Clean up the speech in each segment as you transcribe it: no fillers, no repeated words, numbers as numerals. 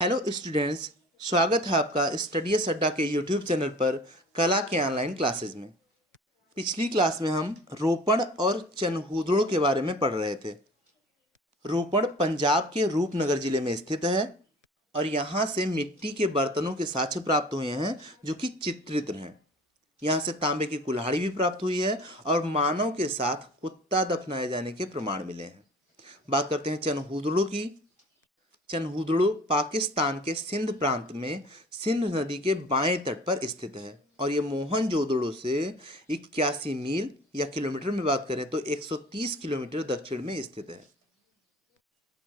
Hello students. स्वागत है आपका स्टडीज अड्डा के यूट्यूब चैनल पर कला के ऑनलाइन क्लासेस में। पिछली क्लास में हम रोपण और चनहूदड़ों के बारे में पढ़ रहे थे। रोपण पंजाब के रूपनगर जिले में स्थित है और यहाँ से मिट्टी के बर्तनों के साक्ष्य प्राप्त हुए हैं जो कि चित्रित हैं। यहाँ से तांबे की कुल्हाड़ी भी प्राप्त हुई है और मानव के साथ कुत्ता दफनाए जाने के प्रमाण मिले हैं। बात करते हैं चनहूदड़ों की। चनहूदड़ो पाकिस्तान के सिंध प्रांत में सिंध नदी के बाएं तट पर स्थित है और ये मोहनजोदड़ो से 81 मील या किलोमीटर में बात करें तो 130 किलोमीटर दक्षिण में स्थित है।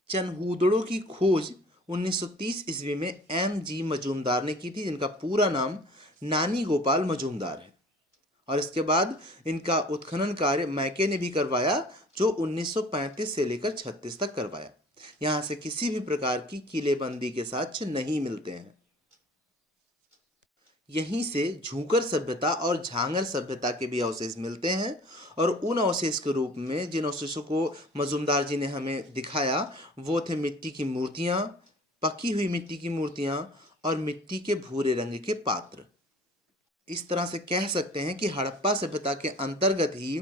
चनहूदड़ो की खोज 1930 ईस्वी में M.G. मजूमदार ने की थी, जिनका पूरा नाम नानी गोपाल मजूमदार है। और इसके बाद इनका उत्खनन कार्य मैके ने भी करवाया, जो 1935 से लेकर 36 तक करवाया। यहां से किसी भी प्रकार की किलेबंदी के साक्ष्य नहीं मिलते हैं। यहीं से झूकर सभ्यता और झांगर सभ्यता के भी अवशेष मिलते हैं और उन अवशेष के रूप में जिन अवशेषों को मजूमदार जी ने हमें दिखाया वो थे मिट्टी की मूर्तियां, पकी हुई मिट्टी की मूर्तियां और मिट्टी के भूरे रंग के पात्र। इस तरह से कह सकते हैं कि हड़प्पा सभ्यता के अंतर्गत ही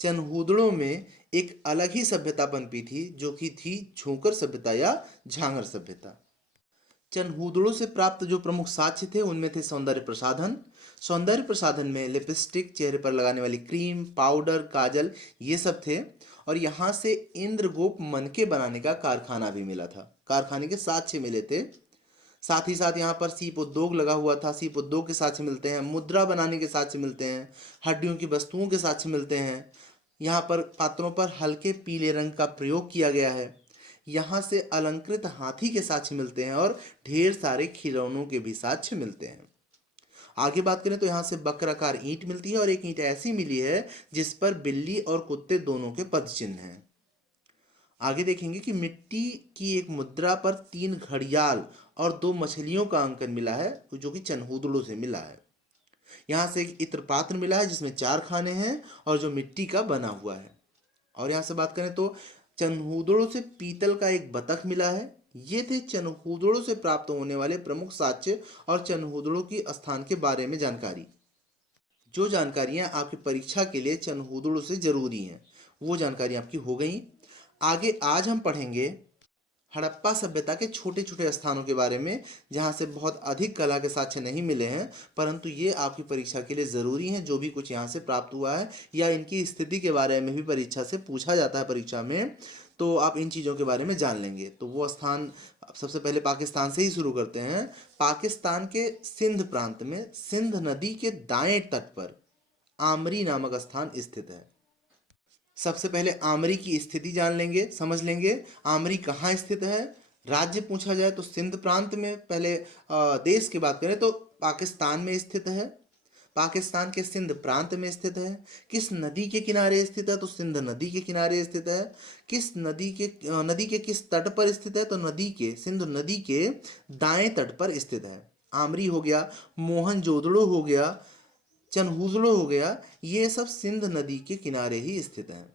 चनहूदड़ों में एक अलग ही सभ्यता पनपी थी, जो कि थी झूंकर सभ्यता या झांगर सभ्यता। चनहूदड़ों से प्राप्त जो प्रमुख साक्ष्य थे उनमें थे सौंदर्य प्रसाधन। सौंदर्य प्रसाधन में लिपस्टिक, चेहरे पर लगाने वाली क्रीम, पाउडर, काजल, ये सब थे। और यहाँ से इंद्रगोप मनके बनाने का कारखाना भी मिला था, कारखाने के साक्ष्य मिले थे। साथ ही साथ यहाँ पर सीप उद्योग लगा हुआ था, सीप उद्योग के साक्ष्य मिलते हैं। मुद्रा बनाने के साक्ष्य मिलते हैं। हड्डियों की वस्तुओं के साक्ष्य मिलते हैं। यहाँ पर पात्रों पर हल्के पीले रंग का प्रयोग किया गया है। यहाँ से अलंकृत हाथी के साक्ष्य मिलते हैं और ढेर सारे खिलौनों के भी साक्ष्य मिलते हैं। आगे बात करें तो यहाँ से वक्राकार ईंट मिलती है और एक ईंट ऐसी मिली है जिस पर बिल्ली और कुत्ते दोनों के पद चिन्ह हैं। आगे देखेंगे कि मिट्टी की एक मुद्रा पर 3 घड़ियाल और 2 मछलियों का अंकन मिला है, जो कि चनहूदड़ों से मिला है। यहाँ से एक इत्र पात्र मिला है जिसमें 4 खाने हैं और जो मिट्टी का बना हुआ है। और यहाँ से बात करें तो चनहूदड़ों से पीतल का एक बतख मिला है। ये थे चनहूदड़ों से प्राप्त होने वाले प्रमुख साक्ष्य और चनहूदड़ों की स्थान के बारे में जानकारी। जो जानकारियां आपकी परीक्षा के लिए चनहूदड़ों से जरूरी हैं वो जानकारी आपकी हो गई। आगे आज हम पढ़ेंगे हड़प्पा सभ्यता के छोटे छोटे स्थानों के बारे में, जहाँ से बहुत अधिक कला के साक्ष्य नहीं मिले हैं, परंतु ये आपकी परीक्षा के लिए ज़रूरी हैं। जो भी कुछ यहाँ से प्राप्त हुआ है या इनकी स्थिति के बारे में भी परीक्षा से पूछा जाता है परीक्षा में, तो आप इन चीज़ों के बारे में जान लेंगे। तो वो स्थान सबसे पहले पाकिस्तान से ही शुरू करते हैं। पाकिस्तान के सिंध प्रांत में सिंध नदी के दाएं तट पर आमरी नामक स्थान स्थित है। सबसे पहले आमरी की स्थिति जान लेंगे, समझ लेंगे। आमरी कहाँ स्थित है? राज्य पूछा जाए तो सिंध प्रांत में। पहले देश की बात करें तो पाकिस्तान में स्थित है। पाकिस्तान के सिंध प्रांत में स्थित है। किस नदी के किनारे स्थित है? तो सिंध नदी के किनारे स्थित है। किस नदी के किस तट पर स्थित है? तो सिंध नदी के दाएं तट पर स्थित है। आमरी हो गया, मोहनजोदड़ो हो गया, चनहूदड़ो हो गया, ये सब सिंध नदी के किनारे ही स्थित हैं।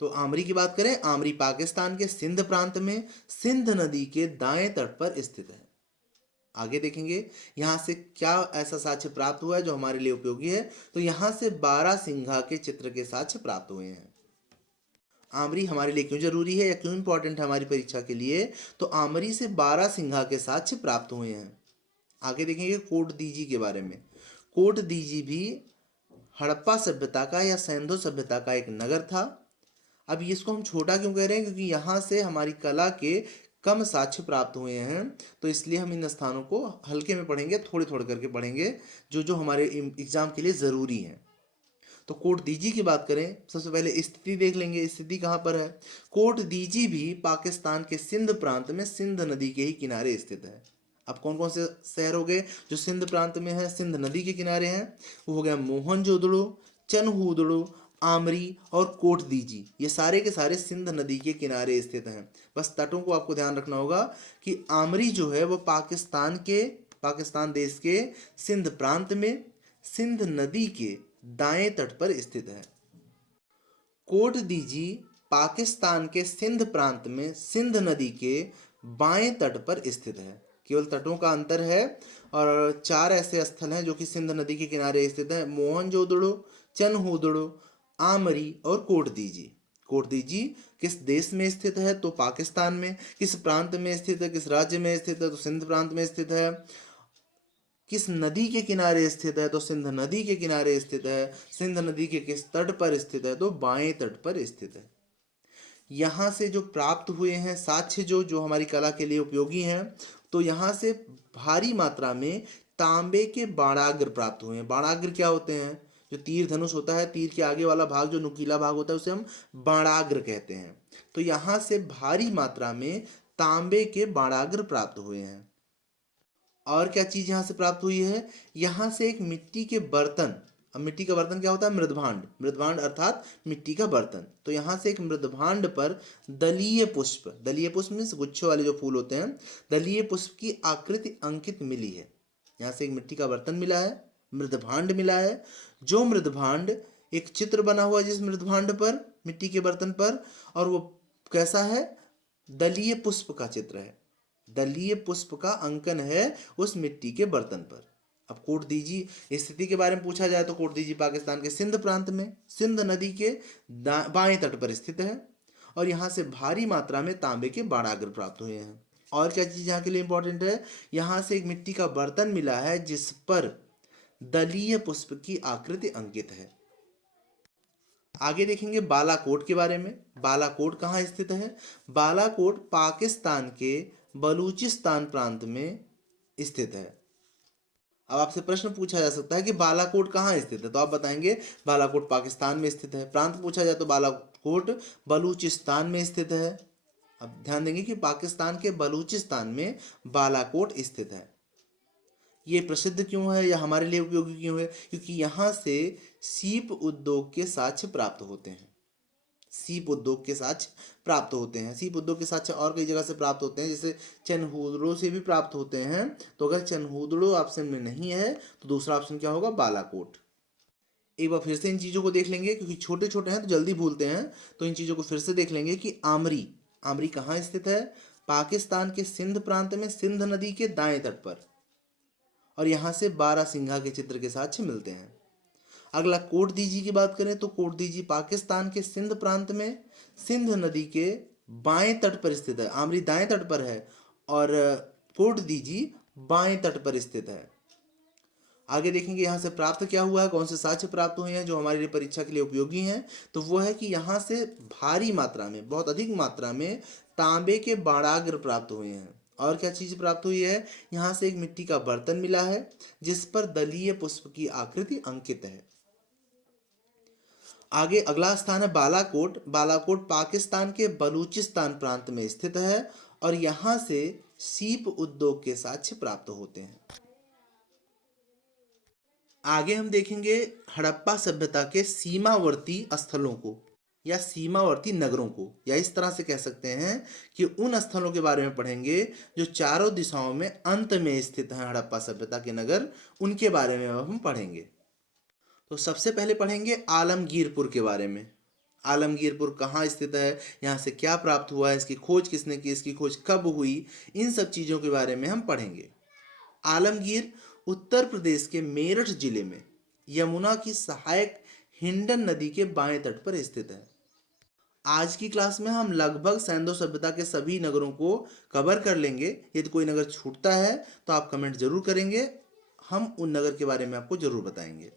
तो आमरी की बात करें, आमरी पाकिस्तान के सिंध प्रांत में सिंध नदी के दाएं तट पर स्थित है। आगे देखेंगे यहाँ से क्या ऐसा साक्ष्य प्राप्त हुआ है जो हमारे लिए उपयोगी है। तो यहाँ से 12 सिंघा के चित्र के साक्ष्य प्राप्त हुए हैं। आमरी हमारे लिए क्यों जरूरी है या क्यों इंपॉर्टेंट है हमारी परीक्षा के लिए? तो आमरी से 12 सिंघा के साक्ष्य प्राप्त हुए हैं। आगे देखेंगे कोट दीजी के बारे में। कोट दीजी भी हड़प्पा सभ्यता का या सैंधो सभ्यता का एक नगर था। अब इसको हम छोटा क्यों कह रहे हैं? क्योंकि यहाँ से हमारी कला के कम साक्ष्य प्राप्त हुए हैं, तो इसलिए हम इन स्थानों को हल्के में पढ़ेंगे, थोड़े थोड़े करके पढ़ेंगे, जो जो हमारे एग्जाम के लिए ज़रूरी हैं। तो कोट दीजी की बात करें, सबसे पहले स्थिति देख लेंगे। स्थिति कहाँ पर है? कोट दीजी भी पाकिस्तान के सिंध प्रांत में सिंध नदी के ही किनारे स्थित है। अब कौन कौन से शहर हो गए जो सिंध प्रांत में है, सिंध नदी के किनारे हैं? वो हो गया मोहनजोदड़ो, चनहूदड़ो, आमरी और कोट दीजी। ये सारे के सारे सिंध नदी के किनारे स्थित हैं। बस तटों को आपको ध्यान रखना होगा कि आमरी जो है वो पाकिस्तान देश के सिंध प्रांत में सिंध नदी के दाएं तट पर स्थित है। कोट दीजी पाकिस्तान के सिंध प्रांत में सिंध नदी के बाएं तट पर स्थित है। केवल तटों का अंतर है। और 4 ऐसे स्थल हैं जो कि सिंध नदी के किनारे स्थित है: मोहनजोदड़ो, चनहूदड़ो, आमरी और कोटदीजी। कोटदीजी किस देश में स्थित है? तो पाकिस्तान में। किस प्रांत में स्थित है? किस राज्य में स्थित है? तो सिंध प्रांत में स्थित है। किस नदी के किनारे स्थित है? तो सिंध नदी के किनारे स्थित है। सिंध नदी के किस तट पर स्थित है? तो बाएं तट पर स्थित है। यहाँ से जो प्राप्त हुए हैं साक्ष्य जो जो हमारी कला के लिए उपयोगी हैं, तो यहाँ से भारी मात्रा में तांबे के बाणाग्र प्राप्त हुए हैं। बाणाग्र क्या होते हैं? जो तीर धनुष होता है, तीर के आगे वाला भाग जो नुकीला भाग होता है उसे हम बाणाग्र कहते हैं। तो यहाँ से भारी मात्रा में तांबे के बाणाग्र प्राप्त हुए हैं। और क्या चीज यहाँ से प्राप्त हुई है? यहाँ से एक मिट्टी के बर्तन। अब मिट्टी का बर्तन क्या होता है? मृदभांड। मृदभांड अर्थात मिट्टी का बर्तन। तो यहाँ से एक मृदभांड पर दलीय पुष्प, दलीय पुष्प मीन्स गुच्छों वाले जो फूल होते हैं, दलीय पुष्प की आकृति अंकित मिली है। यहाँ से एक मिट्टी का बर्तन मिला है, मृदभांड मिला है। जो मृदभांड, एक चित्र बना हुआ है जिस मृदभांड पर, मिट्टी के बर्तन पर, और वो कैसा है? दलीय पुष्प का चित्र है। दलीय पुष्प का अंकन है उस मिट्टी के बर्तन पर। अब कोटदीजी स्थिति के बारे में पूछा जाए तो कोटदीजी पाकिस्तान के सिंध प्रांत में सिंध नदी के बाएं तट पर स्थित है। और यहाँ से भारी मात्रा में तांबे के बाणाग्र प्राप्त हुए हैं। और क्या चीज यहाँ के लिए इंपॉर्टेंट है? यहाँ से एक मिट्टी का बर्तन मिला है जिस पर दलीय पुष्प की आकृति अंकित है। आगे देखेंगे बालाकोट के बारे में। बालाकोट कहाँ स्थित है? बालाकोट पाकिस्तान के बलूचिस्तान प्रांत में स्थित है। अब आपसे प्रश्न पूछा जा सकता है कि बालाकोट कहाँ स्थित है, तो आप बताएंगे बालाकोट पाकिस्तान में स्थित है। प्रांत पूछा जाए तो बालाकोट बलूचिस्तान में स्थित है। अब ध्यान देंगे कि पाकिस्तान के बलूचिस्तान में बालाकोट स्थित है। ये प्रसिद्ध क्यों है या हमारे लिए उपयोगी क्यों है? क्योंकि यहाँ से सीप उद्योग के साक्ष्य प्राप्त होते हैं। सीप उद्योग के साक्ष्य प्राप्त होते हैं। सीप उद्योग के साक्ष्य और कई जगह से प्राप्त होते हैं, जैसे चनहूदड़ो से भी प्राप्त होते हैं। तो अगर चनहूदड़ो ऑप्शन में नहीं है तो दूसरा ऑप्शन क्या होगा? बालाकोट। एक बार फिर से इन चीज़ों को देख लेंगे, क्योंकि छोटे छोटे हैं तो जल्दी भूलते हैं। तो इन चीज़ों को फिर से देख लेंगे कि आमरी, आमरी कहाँ स्थित है? पाकिस्तान के सिंध प्रांत में सिंध नदी के दाएं तट पर। और यहाँ से बारासिंघा के चित्र के साक्ष्य मिलते हैं। अगला कोटदीजी की बात करें तो कोटदीजी पाकिस्तान के सिंध प्रांत में सिंध नदी के बाएं तट पर स्थित है। आमरी दाएं तट पर है और कोटदीजी बाएं तट पर स्थित है। आगे देखेंगे यहाँ से प्राप्त क्या हुआ है, कौन से साक्ष्य प्राप्त हुए हैं जो हमारे लिए परीक्षा के लिए उपयोगी हैं। तो वो है कि यहाँ से भारी मात्रा में, बहुत अधिक मात्रा में तांबे के बाणाग्र प्राप्त हुए हैं। और क्या चीज प्राप्त हुई है? यहाँ से एक मिट्टी का बर्तन मिला है जिस पर दलीय पुष्प की आकृति अंकित है। आगे अगला स्थान है बालाकोट। बालाकोट पाकिस्तान के बलूचिस्तान प्रांत में स्थित है और यहाँ से सीप उद्योग के साक्ष्य प्राप्त होते हैं। आगे हम देखेंगे हड़प्पा सभ्यता के सीमावर्ती स्थलों को या सीमावर्ती नगरों को, या इस तरह से कह सकते हैं कि उन स्थलों के बारे में पढ़ेंगे जो चारों दिशाओं में अंत में स्थित हैं। हड़प्पा सभ्यता के नगर, उनके बारे में अब हम पढ़ेंगे। तो सबसे पहले पढ़ेंगे आलमगीरपुर के बारे में। आलमगीरपुर कहाँ स्थित है, यहाँ से क्या प्राप्त हुआ है, इसकी खोज किसने की, इसकी खोज कब हुई, इन सब चीज़ों के बारे में हम पढ़ेंगे। आलमगीर उत्तर प्रदेश के मेरठ जिले में यमुना की सहायक हिंडन नदी के बाएं तट पर स्थित है। आज की क्लास में हम लगभग सैंधव सभ्यता के सभी नगरों को कवर कर लेंगे। यदि कोई नगर छूटता है तो आप कमेंट जरूर करेंगे, हम उन नगर के बारे में आपको जरूर बताएंगे।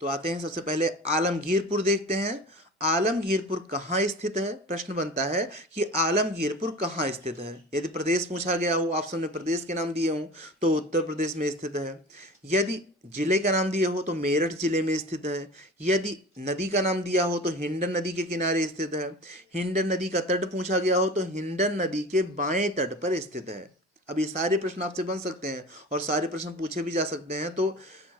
तो आते हैं सबसे पहले आलमगीरपुर देखते हैं। आलमगीरपुर कहाँ स्थित है? प्रश्न बनता है कि आलमगीरपुर कहाँ स्थित है। यदि प्रदेश पूछा गया हो, ऑप्शन में प्रदेश के नाम दिए हों तो उत्तर प्रदेश में स्थित है। यदि जिले का नाम दिए हो तो मेरठ जिले में स्थित है। यदि नदी का नाम दिया हो तो हिंडन नदी के किनारे स्थित है। हिंडन नदी का तट पूछा गया हो तो हिंडन नदी के बाएं तट पर स्थित है। अब ये सारे प्रश्न आपसे बन सकते हैं और सारे प्रश्न पूछे भी जा सकते हैं, तो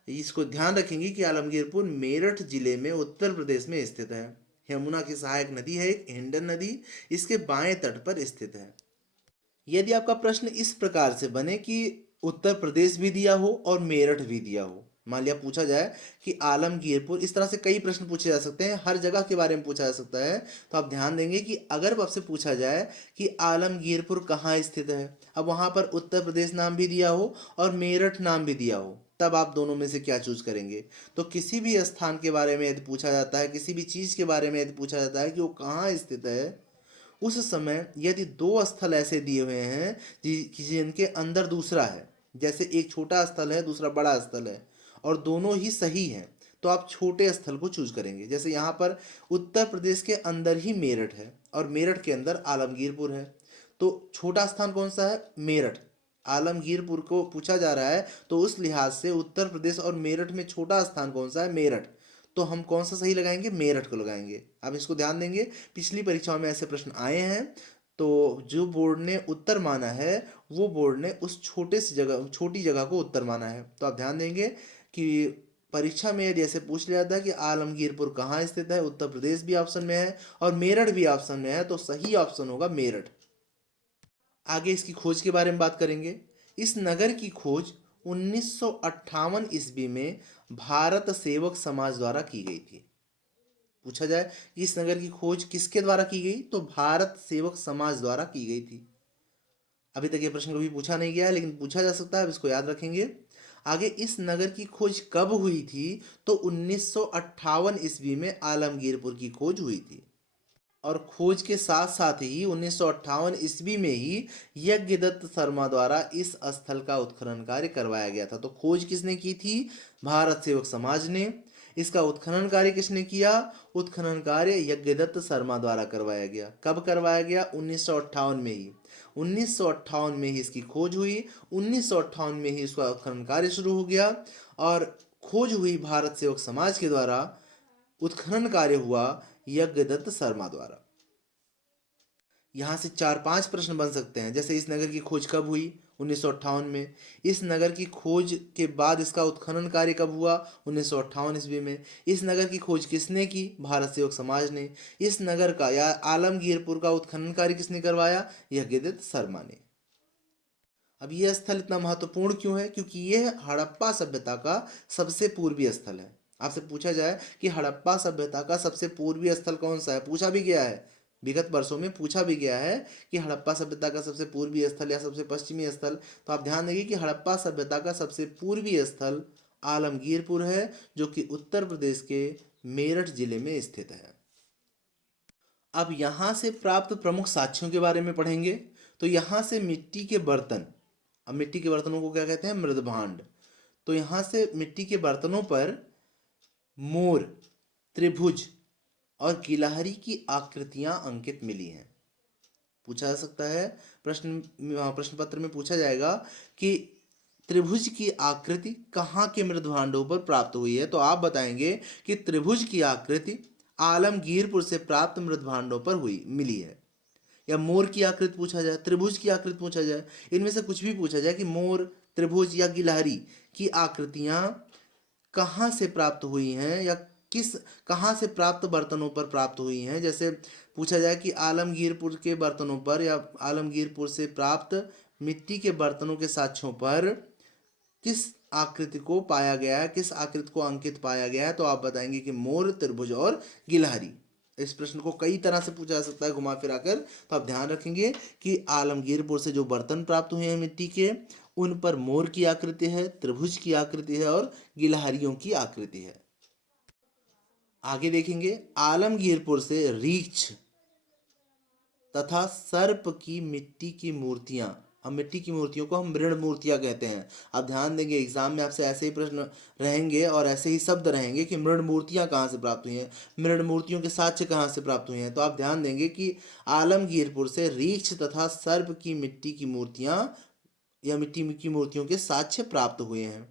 इसको ध्यान रखेंगे कि आलमगीरपुर मेरठ जिले में उत्तर प्रदेश में स्थित है। यमुना की सहायक नदी है एक हिंडन नदी, इसके बाएं तट पर स्थित है। यदि आपका प्रश्न इस प्रकार से बने कि उत्तर प्रदेश भी दिया हो और मेरठ भी दिया हो, मान लिया पूछा जाए कि आलमगीरपुर, इस तरह से कई प्रश्न पूछे जा सकते हैं, हर जगह के बारे में पूछा जा सकता है। तो आप ध्यान देंगे कि अगर आपसे पूछा जाए कि आलमगीरपुर कहाँ स्थित है, अब वहाँ पर उत्तर प्रदेश नाम भी दिया हो और मेरठ नाम भी दिया हो, तब आप दोनों में से क्या चूज करेंगे? तो किसी भी स्थान के बारे में यदि पूछा जाता है, किसी भी चीज़ के बारे में यदि पूछा जाता है कि वो कहाँ स्थित है, उस समय यदि दो स्थल ऐसे दिए हुए हैं जिनके अंदर दूसरा है, जैसे एक छोटा स्थल है दूसरा बड़ा स्थल है और दोनों ही सही हैं, तो आप छोटे स्थल को चूज करेंगे। जैसे यहाँ पर उत्तर प्रदेश के अंदर ही मेरठ है और मेरठ के अंदर आलमगीरपुर है, तो छोटा स्थान कौन सा है? मेरठ। आलमगीरपुर को पूछा जा रहा है तो उस लिहाज से उत्तर प्रदेश और मेरठ में छोटा स्थान कौन सा है? मेरठ। तो हम कौन सा सही लगाएंगे? मेरठ को लगाएंगे। अब इसको ध्यान देंगे, पिछली परीक्षाओं में ऐसे प्रश्न आए हैं, तो जो बोर्ड ने उत्तर माना है वो बोर्ड ने उस छोटे सी जगह, छोटी जगह को उत्तर माना है। तो आप ध्यान देंगे कि परीक्षा में यदि ऐसे पूछ लिया था कि आलमगीरपुर कहाँ स्थित है, उत्तर प्रदेश भी ऑप्शन में है और मेरठ भी ऑप्शन में है, तो सही ऑप्शन होगा मेरठ। आगे इसकी खोज के बारे में बात करेंगे। इस नगर की खोज 1958 ईस्वी में भारत सेवक समाज द्वारा की गई थी। पूछा जाए कि इस नगर की खोज किसके द्वारा की गई, तो भारत सेवक समाज द्वारा की गई थी। अभी तक ये प्रश्न कभी पूछा नहीं गया है, लेकिन पूछा जा सकता है, अब इसको याद रखेंगे। आगे, इस नगर की खोज कब हुई थी, तो 1958 ईस्वी में आलमगीरपुर की खोज हुई थी। और खोज के साथ साथ ही 1958 ईस्वी में ही यज्ञदत्त शर्मा द्वारा इस स्थल का उत्खनन कार्य करवाया गया था। तो खोज किसने की थी? भारत सेवक समाज ने। इसका उत्खनन कार्य किसने किया? उत्खनन कार्य यज्ञदत्त शर्मा द्वारा करवाया गया। कब करवाया गया? 1958 में ही। 1958 में ही इसकी खोज हुई, 1958 में ही इसका उत्खनन कार्य शुरू हो गया और खोज हुई भारत सेवक समाज के द्वारा, उत्खनन कार्य हुआ यज्ञदत्त शर्मा द्वारा। यहाँ से 4-5 प्रश्न बन सकते हैं। जैसे इस नगर की खोज कब हुई? 1958 में। इस नगर की खोज के बाद इसका उत्खनन कार्य कब हुआ? 1958 ईस्वी में। इस नगर की खोज किसने की? भारत सेवक समाज ने। इस नगर का या आलमगीरपुर का उत्खनन कार्य किसने करवाया? यज्ञदत्त शर्मा ने। अब यह स्थल इतना महत्वपूर्ण क्यों है? क्योंकि यह हड़प्पा सभ्यता का सबसे पूर्वी स्थल है। आपसे पूछा जाए कि हड़प्पा सभ्यता का सबसे पूर्वी स्थल कौन सा है, पूछा भी गया है, विगत वर्षों में पूछा भी गया है कि हड़प्पा सभ्यता का सबसे पूर्वी स्थल या सबसे पश्चिमी स्थल। तो आप ध्यान देंगे कि हड़प्पा सभ्यता का सबसे पूर्वी स्थल आलमगीरपुर है, जो कि उत्तर प्रदेश के मेरठ जिले में स्थित है। अब यहाँ से प्राप्त प्रमुख साक्ष्यों के बारे में पढ़ेंगे। तो यहाँ से मिट्टी के बर्तन, अब मिट्टी के बर्तनों को क्या कहते हैं? मृदभांड। तो यहाँ से मिट्टी के बर्तनों पर मोर, त्रिभुज और गिलहरी की आकृतियां अंकित मिली हैं। पूछा जा सकता है, प्रश्न पत्र में पूछा जाएगा कि त्रिभुज की आकृति कहाँ के मृदभांडों पर प्राप्त हुई है, तो आप बताएंगे कि त्रिभुज की आकृति आलमगीरपुर से प्राप्त मृदभांडों पर हुई मिली है। या मोर की आकृति पूछा जाए, त्रिभुज की आकृति पूछा जाए, इनमें से कुछ भी पूछा जाए कि मोर, त्रिभुज या गिलहरी की आकृतियां कहाँ से प्राप्त हुई हैं या किस कहाँ से प्राप्त बर्तनों पर प्राप्त हुई हैं। जैसे पूछा जाए कि आलमगीरपुर के बर्तनों पर या आलमगीरपुर से प्राप्त मिट्टी के बर्तनों के साक्ष्यों पर किस आकृति को पाया गया है, किस आकृति को अंकित पाया गया है, तो आप बताएंगे कि मोर, त्रिभुज और गिलहरी। इस प्रश्न को कई तरह से पूछा जा सकता है घुमा फिरा कर। तो आप ध्यान रखेंगे कि आलमगीरपुर से जो बर्तन प्राप्त हुए हैं मिट्टी के, उन पर मोर की आकृति है, त्रिभुज की आकृति है और गिलहरियों की आकृति है। आगे देखेंगे, आलमगीरपुर से रीछ तथा सर्प की मिट्टी की मूर्तियां, हम मिट्टी की मूर्तियों को हम मृण मूर्तियां कहते हैं। आप ध्यान देंगे एग्जाम में आपसे ऐसे ही प्रश्न रहेंगे और ऐसे ही शब्द रहेंगे कि मृण मूर्तियां कहाँ से प्राप्त हुई हैं, मृण मूर्तियों के साक्ष्य कहाँ से प्राप्त हुए हैं। तो आप ध्यान देंगे कि आलमगीरपुर से रीछ तथा सर्प की मिट्टी की मूर्तियां या मिट्टी की मूर्तियों के साक्ष्य प्राप्त हुए हैं।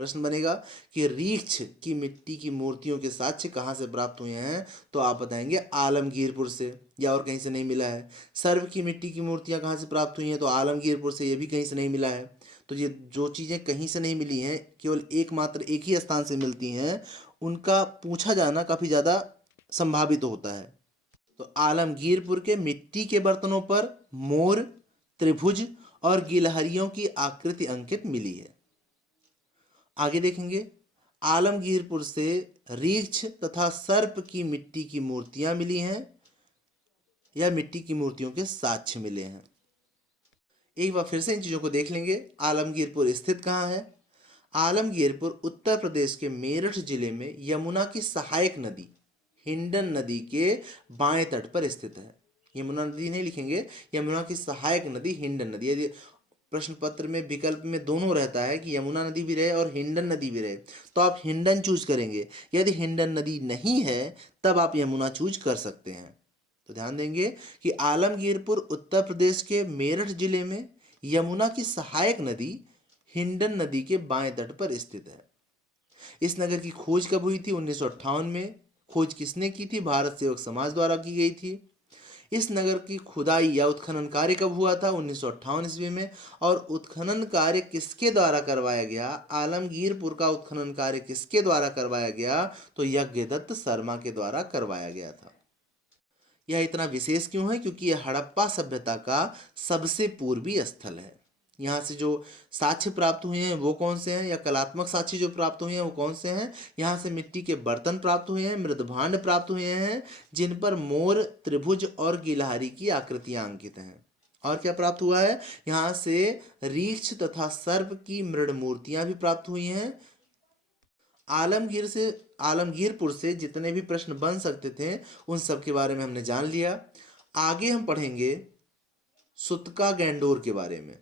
प्रश्न बनेगा कि रीछ की मिट्टी की मूर्तियों के साक्ष्य कहाँ से प्राप्त हुए हैं, तो आप बताएंगे आलमगीरपुर से, या और कहीं से नहीं मिला है। सर्प की मिट्टी की मूर्तियां कहाँ से प्राप्त हुई हैं, तो आलमगीरपुर से, ये भी कहीं से नहीं मिला है। तो ये जो चीज़ें कहीं से नहीं मिली हैं, केवल एकमात्र एक ही स्थान से मिलती हैं, उनका पूछा जाना काफ़ी ज़्यादा संभावित होता है। तो आलमगीरपुर के मिट्टी के बर्तनों पर मोर, त्रिभुज और गिलहरियों की आकृति अंकित मिली है। आगे देखेंगे, आलमगीरपुर से रीछ तथा सर्प की मिट्टी की मूर्तियां मिली हैं या मिट्टी की मूर्तियों के साक्ष्य मिले हैं। एक बार फिर से इन चीज़ों को देख लेंगे। आलमगीरपुर स्थित कहाँ है? आलमगीरपुर उत्तर प्रदेश के मेरठ जिले में यमुना की सहायक नदी हिंडन नदी के बाएं तट पर स्थित है। यमुना नदी नहीं लिखेंगे, यमुना की सहायक नदी हिंडन नदी। यदि प्रश्न पत्र में विकल्प में दोनों रहता है कि यमुना नदी भी रहे और हिंडन नदी भी रहे, तो आप हिंडन चूज करेंगे। यदि हिंडन नदी नहीं है तब आप यमुना चूज कर सकते हैं। तो ध्यान देंगे कि आलमगीरपुर उत्तर प्रदेश के मेरठ जिले में यमुना की सहायक नदी हिंडन नदी के बाएं तट पर स्थित है। इस नगर की खोज कब हुई थी? 1958 में। खोज किसने की थी? भारत सेवक समाज द्वारा की गई थी। इस नगर की खुदाई या उत्खनन कार्य कब हुआ था? 1958 ईस्वी में। और उत्खनन कार्य किसके द्वारा करवाया गया? आलमगीरपुर का उत्खनन कार्य किसके द्वारा करवाया गया? तो यज्ञदत्त शर्मा के द्वारा करवाया गया था। यह इतना विशेष क्यों है? क्योंकि यह हड़प्पा सभ्यता का सबसे पूर्वी स्थल है। यहाँ से जो साक्ष्य प्राप्त हुए हैं वो कौन से हैं, या कलात्मक साक्ष्य जो प्राप्त हुए हैं वो कौन से हैं? यहाँ से मिट्टी के बर्तन प्राप्त हुए हैं, मृदभांड प्राप्त हुए हैं जिन पर मोर, त्रिभुज और गिलहरी की आकृतियां अंकित हैं। और क्या प्राप्त हुआ है? यहाँ से रीछ तथा सर्प की मृड मूर्तियां भी प्राप्त हुई हैं। आलमगीरपुर से जितने भी प्रश्न बन सकते थे उन सब के बारे में हमने जान लिया। आगे हम पढ़ेंगे सुतका गैंडोर के बारे में।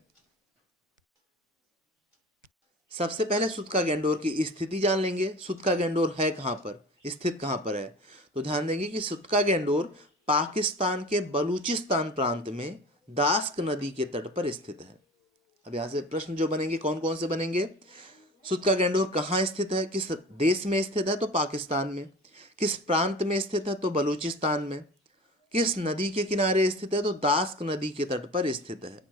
सबसे पहले सुतका गैंडोर की स्थिति जान लेंगे। सुतका गैंडोर है कहाँ पर, स्थित कहाँ पर है? तो ध्यान देंगे कि सुतका गैंडोर पाकिस्तान के बलूचिस्तान प्रांत में दास्क नदी के तट पर स्थित है। अब यहाँ से प्रश्न जो बनेंगे कौन कौन से बनेंगे? सुतका गैंडोर कहाँ स्थित है? किस देश में स्थित है? तो पाकिस्तान में। किस प्रांत में स्थित है? तो बलूचिस्तान में। किस नदी के किनारे स्थित है? तो दास्क नदी के तट पर स्थित है।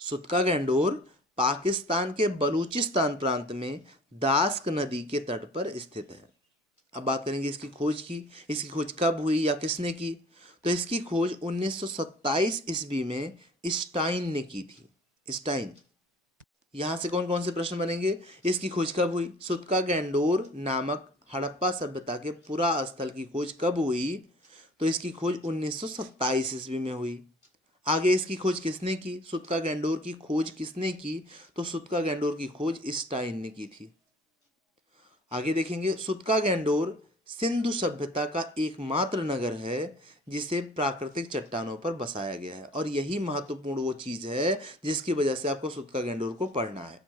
सुतका गैंडोर पाकिस्तान के बलूचिस्तान प्रांत में दास्क नदी के तट पर स्थित है। अब बात करेंगे इसकी खोज की। इसकी खोज कब हुई या किसने की? तो इसकी खोज 1927 ईस्वी में स्टाइन ने की थी। स्टाइन। यहाँ से कौन कौन से प्रश्न बनेंगे? इसकी खोज कब हुई? सुतका गैंडोर नामक हड़प्पा सभ्यता के पुरा स्थल की खोज कब हुई? तो इसकी खोज 1927 ईस्वी में हुई। आगे इसकी खोज किसने की? सुतका गैंडोर की खोज किसने की? तो सुतका गैंडोर की खोज स्टाइन ने की थी। आगे देखेंगे सुतका गैंडोर सिंधु सभ्यता का एकमात्र नगर है जिसे प्राकृतिक चट्टानों पर बसाया गया है। और यही महत्वपूर्ण वो चीज है जिसकी वजह से आपको सुतका गैंडोर को पढ़ना है।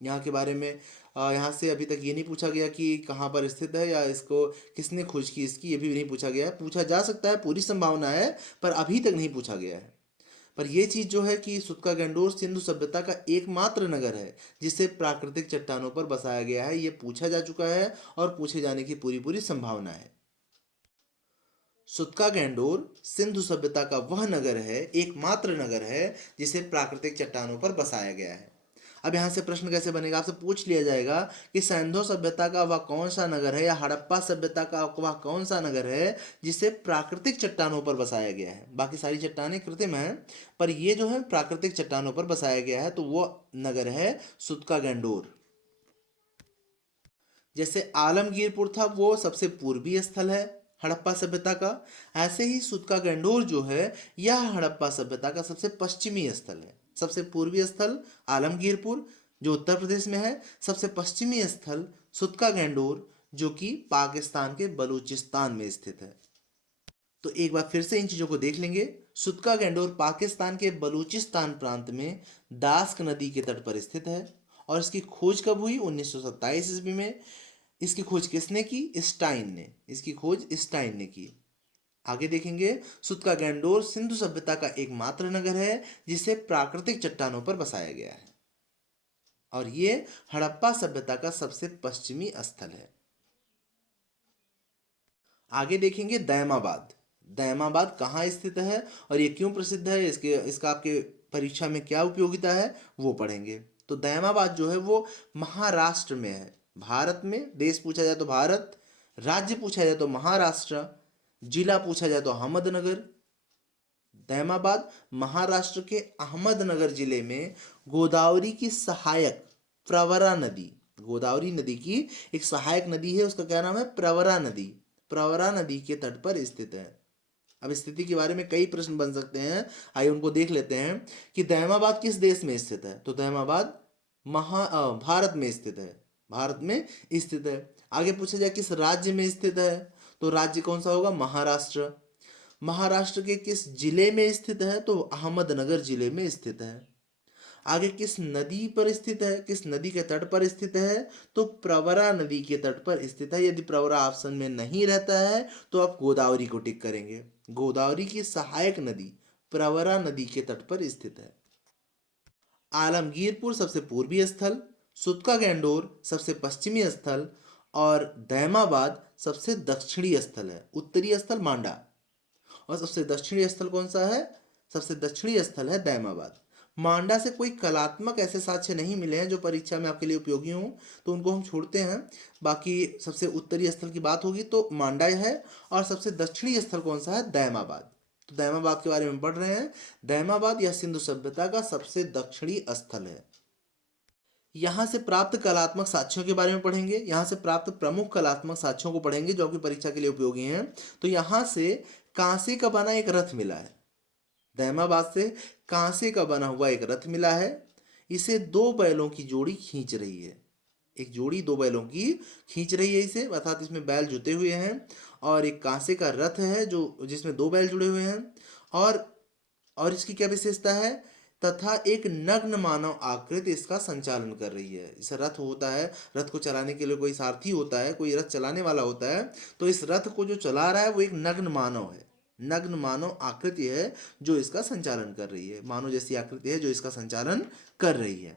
यहाँ के बारे में यहाँ से अभी तक ये नहीं पूछा गया कि कहाँ पर स्थित है या इसको किसने खोज की, इसकी ये भी नहीं पूछा गया है। पूछा जा सकता है, पूरी संभावना है, पर अभी तक नहीं पूछा गया है। पर यह चीज जो है कि सुतका गैंडोर सिंधु सभ्यता का एकमात्र नगर है जिसे प्राकृतिक चट्टानों पर बसाया गया है, ये पूछा जा चुका है और पूछे जाने की पूरी पूरी संभावना है। सुतका गैंडोर सिंधु सभ्यता का वह नगर है, एकमात्र नगर है जिसे प्राकृतिक चट्टानों पर बसाया गया है। अब यहाँ से प्रश्न कैसे बनेगा? आपसे पूछ लिया जाएगा कि सिंधु सभ्यता का वह कौन सा नगर है या हड़प्पा सभ्यता का वह कौन सा नगर है जिसे प्राकृतिक चट्टानों पर बसाया गया है। बाकी सारी चट्टानें कृत्रिम हैं, पर ये जो है प्राकृतिक चट्टानों पर बसाया गया है, तो वो नगर है सुतका गैंडोर। जैसे आलमगीरपुर था वो सबसे पूर्वी स्थल है हड़प्पा सभ्यता का, ऐसे ही सुतका गैंडोर जो है यह हड़प्पा सभ्यता का सबसे पश्चिमी स्थल है। सबसे पूर्वी स्थल आलमगीरपुर जो उत्तर प्रदेश में है, सबसे पश्चिमी स्थल सुतका गैंडोर जो कि पाकिस्तान के बलूचिस्तान में स्थित है। तो एक बार फिर से इन चीजों को देख लेंगे। सुतका गैंडोर पाकिस्तान के बलूचिस्तान प्रांत में दास्क नदी के तट पर स्थित है। और इसकी खोज कब हुई? 1927 ईस्वी में। इसकी खोज किसने की? स्टाइन ने। इसकी खोज स्टाइन ने की। आगे देखेंगे सुतका गैंडोर सिंधु सभ्यता का एकमात्र नगर है जिसे प्राकृतिक चट्टानों पर बसाया गया है। और ये हड़प्पा सभ्यता का सबसे पश्चिमी स्थल है। आगे देखेंगे दैमाबाद। दैमाबाद कहाँ स्थित है और ये क्यों प्रसिद्ध है, इसका आपके परीक्षा में क्या उपयोगिता है वो पढ़ेंगे। तो दैमाबाद जो है वो महाराष्ट्र में है। भारत में देश पूछा जाए तो भारत, राज्य पूछा जाए तो महाराष्ट्र, जिला पूछा जाए तो अहमदनगर। दैमाबाद महाराष्ट्र के अहमदनगर जिले में गोदावरी की सहायक प्रवरा नदी गोदावरी नदी की एक सहायक नदी है, उसका क्या नाम है? प्रवरा नदी। प्रवरा नदी के तट पर स्थित है। अब स्थिति के बारे में कई प्रश्न बन सकते हैं, आइए उनको देख लेते हैं कि दैमाबाद किस देश में स्थित है। तो दैमाबाद भारत में स्थित है। भारत में स्थित है। आगे पूछा जाए किस राज्य में स्थित है, तो राज्य कौन सा होगा? महाराष्ट्र। महाराष्ट्र के किस जिले में स्थित है? तो अहमदनगर जिले में स्थित है। आगे किस नदी पर स्थित है? किस नदी के तट पर स्थित है? तो प्रवरा नदी के तट पर स्थित है। यदि प्रवरा ऑप्शन में नहीं रहता है तो आप गोदावरी को टिक करेंगे। गोदावरी की सहायक नदी प्रवरा नदी के तट पर स्थित है। आलमगीरपुर सबसे पूर्वी स्थल, सुतका गैंडोर सबसे पश्चिमी स्थल और दैमाबाद सबसे दक्षिणी स्थल है। उत्तरी स्थल मांडा और सबसे दक्षिणी स्थल कौन सा है? सबसे दक्षिणी स्थल है दैमाबाद। मांडा से कोई कलात्मक ऐसे साक्ष्य नहीं मिले हैं जो परीक्षा में आपके लिए उपयोगी हों, तो उनको हम छोड़ते हैं। बाकी सबसे उत्तरी स्थल की बात होगी तो मांडा है, और सबसे दक्षिणी स्थल कौन सा है? दैमाबाद। तो दैमाबाद के बारे में पढ़ रहे हैं। दैमाबाद यह सिंधु सभ्यता का सबसे दक्षिणी स्थल है। यहाँ से प्राप्त कलात्मक साक्ष्यों के बारे में पढ़ेंगे। यहाँ से प्राप्त प्रमुख कलात्मक साक्ष्यों को पढ़ेंगे जो आपकी परीक्षा के लिए उपयोगी हैं। तो यहाँ से कांसे का बना एक रथ मिला है। दैमाबाद से कांसे का बना हुआ एक रथ मिला है। इसे दो बैलों की जोड़ी खींच रही है। एक जोड़ी दो बैलों की खींच रही है इसे, अर्थात इसमें बैल जुटे हुए हैं और एक कांसे का रथ है जो जिसमें दो बैल जुड़े हुए हैं। और और इसकी क्या विशेषता है? तथा एक नग्न मानव आकृति इसका संचालन कर रही है। इस रथ होता है, रथ को चलाने के लिए कोई सारथी होता है, कोई रथ चलाने वाला होता है। तो इस रथ को जो चला रहा है वो एक नग्न मानव है। नग्न मानव आकृति है जो इसका संचालन कर रही है। मानव जैसी आकृति है जो इसका संचालन कर रही है।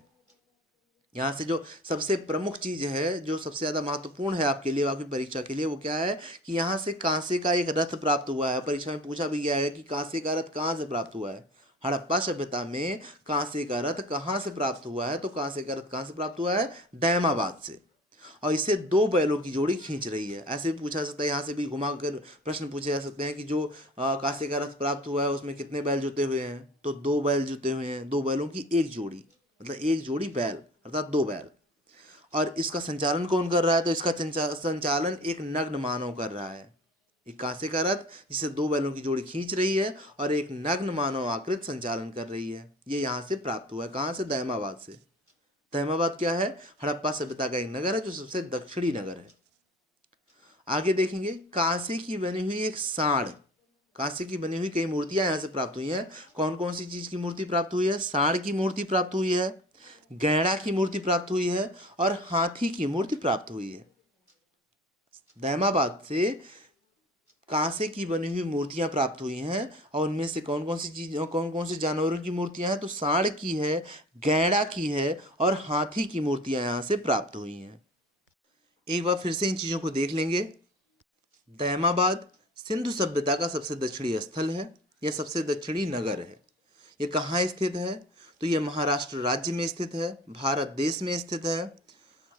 यहाँ से जो सबसे प्रमुख चीज है, जो सबसे ज्यादा महत्वपूर्ण है आपके लिए, आपकी परीक्षा के लिए, वो क्या है कि यहाँ से कांसे का एक रथ प्राप्त हुआ है। परीक्षा में पूछा भी गया है कि कांसे का रथ कहाँ से प्राप्त हुआ है। हड़प्पा सभ्यता में कांसे का रथ कहाँ से प्राप्त हुआ है? तो कांसे का रथ कहाँ से प्राप्त हुआ है? दैमाबाद से। और इसे दो बैलों की जोड़ी खींच रही है। ऐसे भी पूछा जा सकता है, यहाँ से भी घुमा कर प्रश्न पूछे जा सकते हैं कि जो कांसे का रथ प्राप्त हुआ है उसमें कितने बैल जुटे हुए हैं? तो दो बैल जुटे हुए हैं। दो बैलों की एक जोड़ी, मतलब एक जोड़ी बैल, अर्थात दो बैल। और इसका संचालन कौन कर रहा है? तो इसका संचालन एक नग्न मानव कर रहा है। एक कांसे का रथ जिसे दो बैलों की जोड़ी खींच रही है और एक नग्न मानव आकृत संचालन कर रही है। ये यहाँ से प्राप्त हुआ है। कहाँ से? दैमाबाद से। दैमाबाद क्या है? हड़प्पा सभ्यता का एक नगर है जो सबसे दक्षिणी नगर है। आगे देखेंगे कांसे की बनी हुई एक सांड। कांसे की बनी हुई कई मूर्तियां यहाँ से प्राप्त हुई हैं। कौन कौन सी चीज की मूर्ति प्राप्त हुई है? सांड की मूर्ति प्राप्त हुई है, गैंडा की मूर्ति प्राप्त हुई है और हाथी की मूर्ति प्राप्त हुई है। दैमाबाद से कांसे की बनी हुई मूर्तियां प्राप्त हुई हैं। और उनमें से कौन कौन सी चीज, कौन कौन से जानवरों की मूर्तियां हैं? तो सांड की है, गैंडा की है और हाथी की मूर्तियां यहाँ से प्राप्त हुई हैं। एक बार फिर से इन चीजों को देख लेंगे। दैमाबाद सिंधु सभ्यता का सबसे दक्षिणी स्थल है। यह सबसे दक्षिणी नगर है। यह कहाँ स्थित है? तो यह महाराष्ट्र राज्य में स्थित है, भारत देश में स्थित है,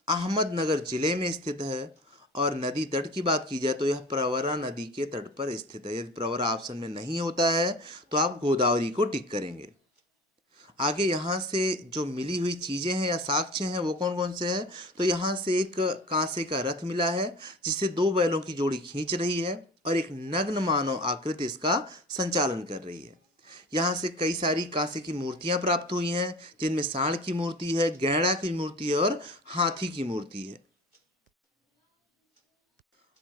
अहमदनगर जिले में स्थित है। और नदी तट की बात की जाए तो यह प्रवरा नदी के तट पर स्थित है। यदि प्रवरा ऑप्शन में नहीं होता है तो आप गोदावरी को टिक करेंगे। आगे यहाँ से जो मिली हुई चीजें हैं या साक्ष्य हैं वो कौन कौन से हैं? तो यहाँ से एक कांसे का रथ मिला है जिसे दो बैलों की जोड़ी खींच रही है और एक नग्न मानव आकृति इसका संचालन कर रही है। यहाँ से कई सारी कांसे की मूर्तियां प्राप्त हुई हैं जिनमें सांड की मूर्ति है, गैंडा की मूर्ति है और हाथी की मूर्ति है।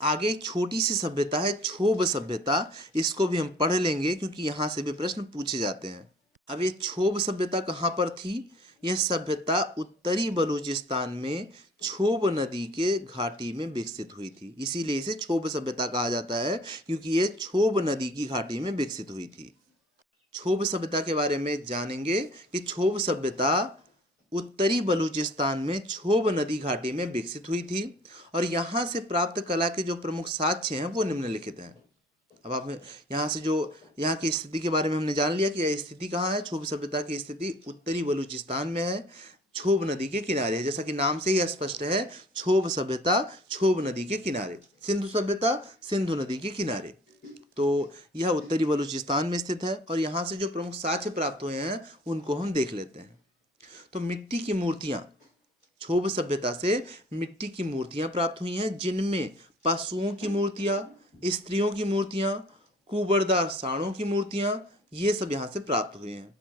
आगे एक छोटी सी सभ्यता है, क्षोभ सभ्यता। इसको भी हम पढ़ लेंगे क्योंकि यहाँ से भी प्रश्न पूछे जाते हैं। अब ये क्षोभ सभ्यता कहाँ पर थी? यह सभ्यता उत्तरी बलूचिस्तान में क्षोभ नदी के घाटी में विकसित हुई थी। इसीलिए इसे क्षोभ सभ्यता कहा जाता है क्योंकि ये क्षोभ नदी की घाटी में विकसित हुई थी। क्षोभ सभ्यता के बारे में जानेंगे कि क्षोभ सभ्यता उत्तरी बलूचिस्तान में क्षोभ नदी घाटी में विकसित हुई थी। और यहाँ से प्राप्त कला के जो प्रमुख साक्ष्य हैं वो निम्नलिखित हैं। अब आप यहाँ से जो यहाँ की स्थिति के बारे में हमने जान लिया कि यह स्थिति कहाँ है। क्षोभ सभ्यता की स्थिति उत्तरी बलूचिस्तान में है, क्षोभ नदी के किनारे है। जैसा कि नाम से ही स्पष्ट है, क्षोभ सभ्यता क्षोभ नदी के किनारे, सिंधु सभ्यता सिंधु नदी के किनारे। तो यह उत्तरी बलूचिस्तान में स्थित है। और यहाँ से जो प्रमुख साक्ष्य प्राप्त हुए हैं उनको हम देख लेते हैं। तो मिट्टी की मूर्तियाँ, क्षोभ सभ्यता से मिट्टी की मूर्तियां प्राप्त हुई हैं, जिनमें पशुओं की मूर्तियां, स्त्रियों की मूर्तियां, कुबड़दार सांडों की मूर्तियां, ये सब यहाँ से प्राप्त हुए हैं।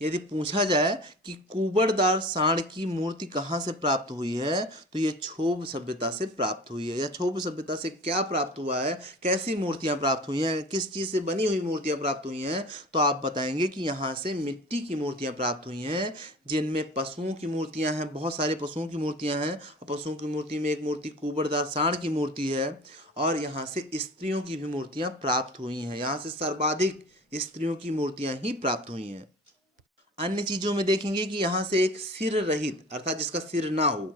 यदि पूछा जाए कि कुबड़दार सांड की मूर्ति कहाँ से प्राप्त हुई है, तो ये क्षोभ सभ्यता से प्राप्त हुई है। या क्षोभ सभ्यता से क्या प्राप्त हुआ है, कैसी मूर्तियां प्राप्त हुई हैं, किस चीज़ से बनी हुई मूर्तियां प्राप्त हुई हैं, तो आप बताएंगे कि यहाँ से मिट्टी की मूर्तियां प्राप्त हुई हैं, जिनमें पशुओं की मूर्तियां हैं, बहुत सारे पशुओं की मूर्तियां हैं। और पशुओं की मूर्ति में एक मूर्ति कुबड़दार सांड की मूर्ति है। और यहाँ से स्त्रियों की भी मूर्तियां प्राप्त हुई हैं। यहाँ से सर्वाधिक स्त्रियों की मूर्तियां ही प्राप्त हुई हैं। अन्य चीजों में देखेंगे कि यहाँ से एक सिर रहित, अर्थात जिसका सिर ना हो,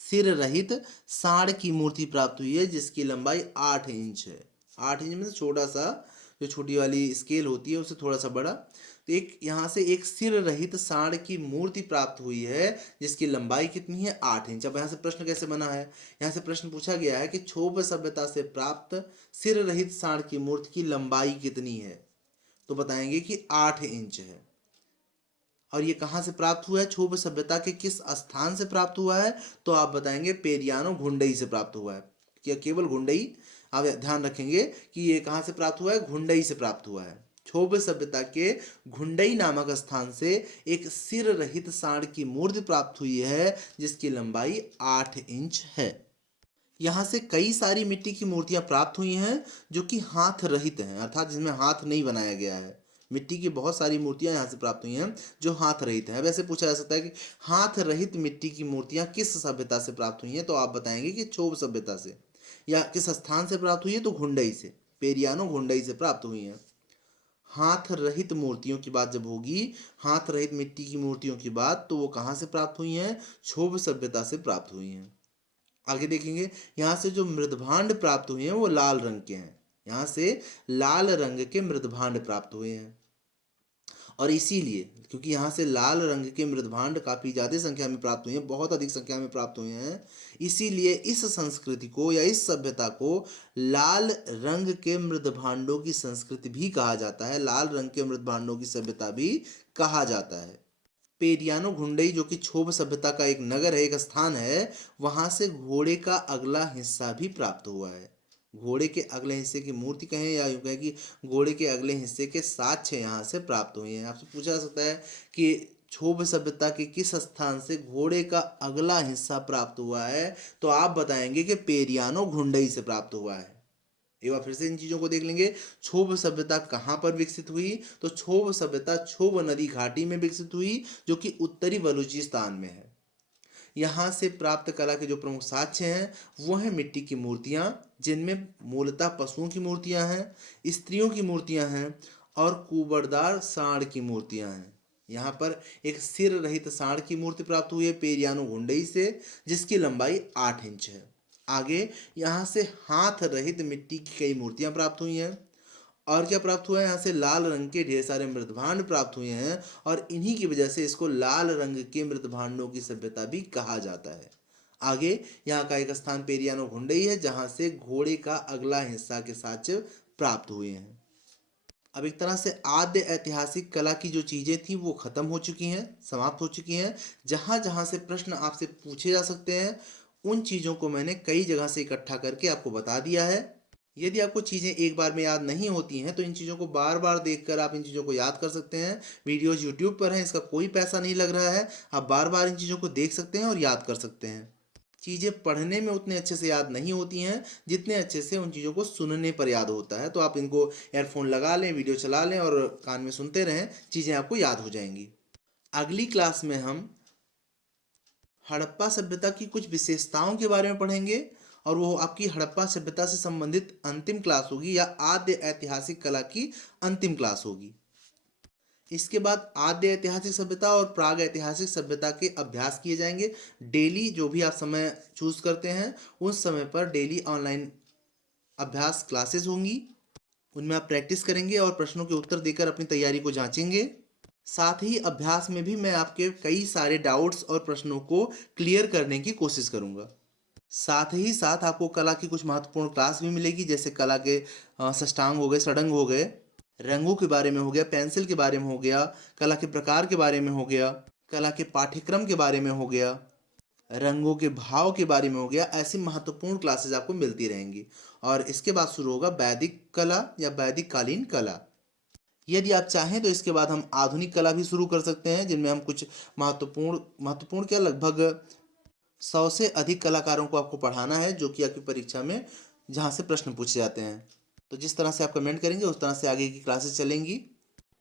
सिर रहित सांड की मूर्ति प्राप्त हुई है, जिसकी लंबाई 8 इंच है। 8 इंच में से छोटा सा, जो छोटी वाली स्केल होती है उससे थोड़ा सा बड़ा। तो एक यहाँ से एक सिर रहित सांड की मूर्ति प्राप्त हुई है, जिसकी लंबाई कितनी है, 8 इंच। अब यहाँ से प्रश्न कैसे बना है, यहाँ से प्रश्न पूछा गया है कि क्षोभ सभ्यता से प्राप्त सिर रहित सांड की मूर्ति की लंबाई कितनी है, तो बताएंगे कि 8 इंच है। और ये कहाँ से प्राप्त हुआ है, क्षोभ सभ्यता के किस स्थान से प्राप्त हुआ है, तो आप बताएंगे पेरियानो घुंडई से प्राप्त हुआ है। क्या केवल घुंडई, आप ध्यान रखेंगे कि ये कहाँ से प्राप्त हुआ है, घुंडई से प्राप्त हुआ है। क्षोभ सभ्यता के घुंडई नामक स्थान से एक सिर रहित सांड की मूर्ति प्राप्त हुई है, जिसकी लंबाई 8 इंच है। यहाँ से कई सारी मिट्टी की मूर्तियां प्राप्त हुई हैं, जो कि हाथ रहित हैं, अर्थात जिसमें हाथ नहीं बनाया गया है। मिट्टी की बहुत सारी मूर्तियां यहाँ से प्राप्त हुई हैं जो हाथ रहित है। वैसे पूछा जा सकता है कि हाथ रहित मिट्टी की मूर्तियां किस सभ्यता से प्राप्त हुई हैं, तो आप बताएंगे कि क्षोभ सभ्यता से। या किस स्थान से प्राप्त हुई है, तो घुंडई से, पेरियानो घुंडई से प्राप्त हुई हैं। हाथ रहित मूर्तियों की बात जब होगी, हाथ रहित मिट्टी की मूर्तियों की बात, तो वो कहाँ से प्राप्त हुई हैं, क्षोभ सभ्यता से प्राप्त हुई हैं। आगे देखेंगे, यहाँ से जो मृदभांड प्राप्त हुए हैं वो लाल रंग के हैं। यहाँ से लाल रंग के मृदभांड प्राप्त हुए हैं। और इसीलिए, क्योंकि यहाँ से लाल रंग के मृदभांड काफ़ी ज़्यादा संख्या में प्राप्त हुए हैं, बहुत अधिक संख्या में प्राप्त हुए हैं, इसीलिए इस संस्कृति को या इस सभ्यता को लाल रंग के मृदभांडों की संस्कृति भी कहा जाता है, लाल रंग के मृदभांडों की सभ्यता भी कहा जाता है। पेरियानो घुंडई, जो कि क्षोभ सभ्यता का एक नगर है, एक स्थान है, वहां से घोड़े का अगला हिस्सा भी प्राप्त हुआ है। घोड़े के अगले हिस्से की मूर्ति कहें या यूं कहें कि घोड़े के अगले हिस्से के साक्ष्य यहाँ से प्राप्त हुए हैं। आपसे पूछा जा सकता है कि क्षोभ सभ्यता के किस स्थान से घोड़े का अगला हिस्सा प्राप्त हुआ है, तो आप बताएंगे कि पेरियानो घुंडई से प्राप्त हुआ है। एक बार फिर से इन चीजों को देख लेंगे। क्षोभ सभ्यता कहाँ पर विकसित हुई, तो क्षोभ सभ्यता क्षोभ नदी घाटी में विकसित हुई, जो कि उत्तरी बलूचिस्तान में है। यहाँ से प्राप्त कला के जो प्रमुख साक्ष्य हैं वो हैं मिट्टी की मूर्तियाँ, जिनमें मूलतः पशुओं की मूर्तियाँ हैं, स्त्रियों की मूर्तियाँ हैं और कुबड़दार सांड की मूर्तियाँ हैं। यहाँ पर एक सिर रहित सांड की मूर्ति प्राप्त हुई है पेरियानो घुंडई से, जिसकी लंबाई 8 इंच है। आगे यहाँ से हाथ रहित मिट्टी की कई मूर्तियां प्राप्त हुई हैं। और क्या प्राप्त हुआ है, यहाँ से लाल रंग के ढेर सारे मृदभांड प्राप्त हुए हैं, और इन्हीं की वजह से इसको लाल रंग के मृदभांडों की सभ्यता भी कहा जाता है। आगे यहाँ का एक स्थान पेरियानो घुंडई है, जहाँ से घोड़े का अगला हिस्सा के साक्ष्य प्राप्त हुए हैं। अब एक तरह से आद्य ऐतिहासिक कला की जो चीज़ें थी वो खत्म हो चुकी हैं, समाप्त हो चुकी हैं। जहाँ जहाँ से प्रश्न आपसे पूछे जा सकते हैं, उन चीज़ों को मैंने कई जगह से इकट्ठा करके आपको बता दिया है। यदि आपको चीज़ें एक बार में याद नहीं होती हैं, तो इन चीज़ों को बार बार देखकर आप इन चीज़ों को याद कर सकते हैं। वीडियोज यूट्यूब पर हैं, इसका कोई पैसा नहीं लग रहा है। आप बार बार इन चीज़ों को देख सकते हैं और याद कर सकते हैं। चीज़ें पढ़ने में उतने अच्छे से याद नहीं होती हैं, जितने अच्छे से उन चीज़ों को सुनने पर याद होता है। तो आप इनको एयरफोन लगा लें, वीडियो चला लें और कान में सुनते रहें, चीज़ें आपको याद हो जाएंगी। अगली क्लास में हम हड़प्पा सभ्यता की कुछ विशेषताओं के बारे में पढ़ेंगे, और वो आपकी हड़प्पा सभ्यता से संबंधित अंतिम क्लास होगी या आद्य ऐतिहासिक कला की अंतिम क्लास होगी। इसके बाद आद्य ऐतिहासिक सभ्यता और प्राग ऐतिहासिक सभ्यता के अभ्यास किए जाएंगे। डेली जो भी आप समय चूज करते हैं, उस समय पर डेली ऑनलाइन अभ्यास क्लासेस होंगी। उनमें आप प्रैक्टिस करेंगे और प्रश्नों के उत्तर देकर अपनी तैयारी को जांचेंगे। साथ ही अभ्यास में भी मैं आपके कई सारे डाउट्स और प्रश्नों को क्लियर करने की कोशिश करूंगा। साथ ही साथ आपको कला की कुछ महत्वपूर्ण क्लास भी मिलेगी, जैसे कला के षष्टांग हो गए, षडंग हो गए, रंगों के बारे में हो गया, पेंसिल के बारे में हो गया, कला के प्रकार के बारे में हो गया, कला के पाठ्यक्रम के बारे में हो गया, रंगों के भाव के बारे में हो गया। ऐसी महत्वपूर्ण क्लासेस आपको मिलती रहेंगी। और इसके बाद शुरू होगा वैदिक कला या वैदिक कालीन कला। यदि आप चाहें तो इसके बाद हम आधुनिक कला भी शुरू कर सकते हैं, जिनमें हम कुछ महत्वपूर्ण महत्वपूर्ण क्या लगभग 100 से अधिक कलाकारों को आपको पढ़ाना है, जो कि आपकी परीक्षा में जहाँ से प्रश्न पूछे जाते हैं। तो जिस तरह से आप कमेंट करेंगे उस तरह से आगे की क्लासेस चलेंगी।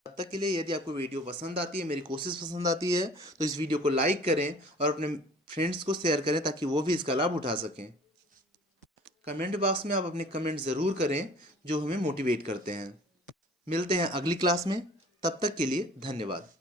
तब तक के लिए यदि आपको वीडियो पसंद आती है, मेरी कोशिश पसंद आती है, तो इस वीडियो को लाइक करें और अपने फ्रेंड्स को शेयर करें ताकि वो भी इसका लाभ उठा सकें। कमेंट बॉक्स में आप अपने कमेंट ज़रूर करें जो हमें मोटिवेट करते हैं। मिलते हैं अगली क्लास में। तब तक के लिए धन्यवाद।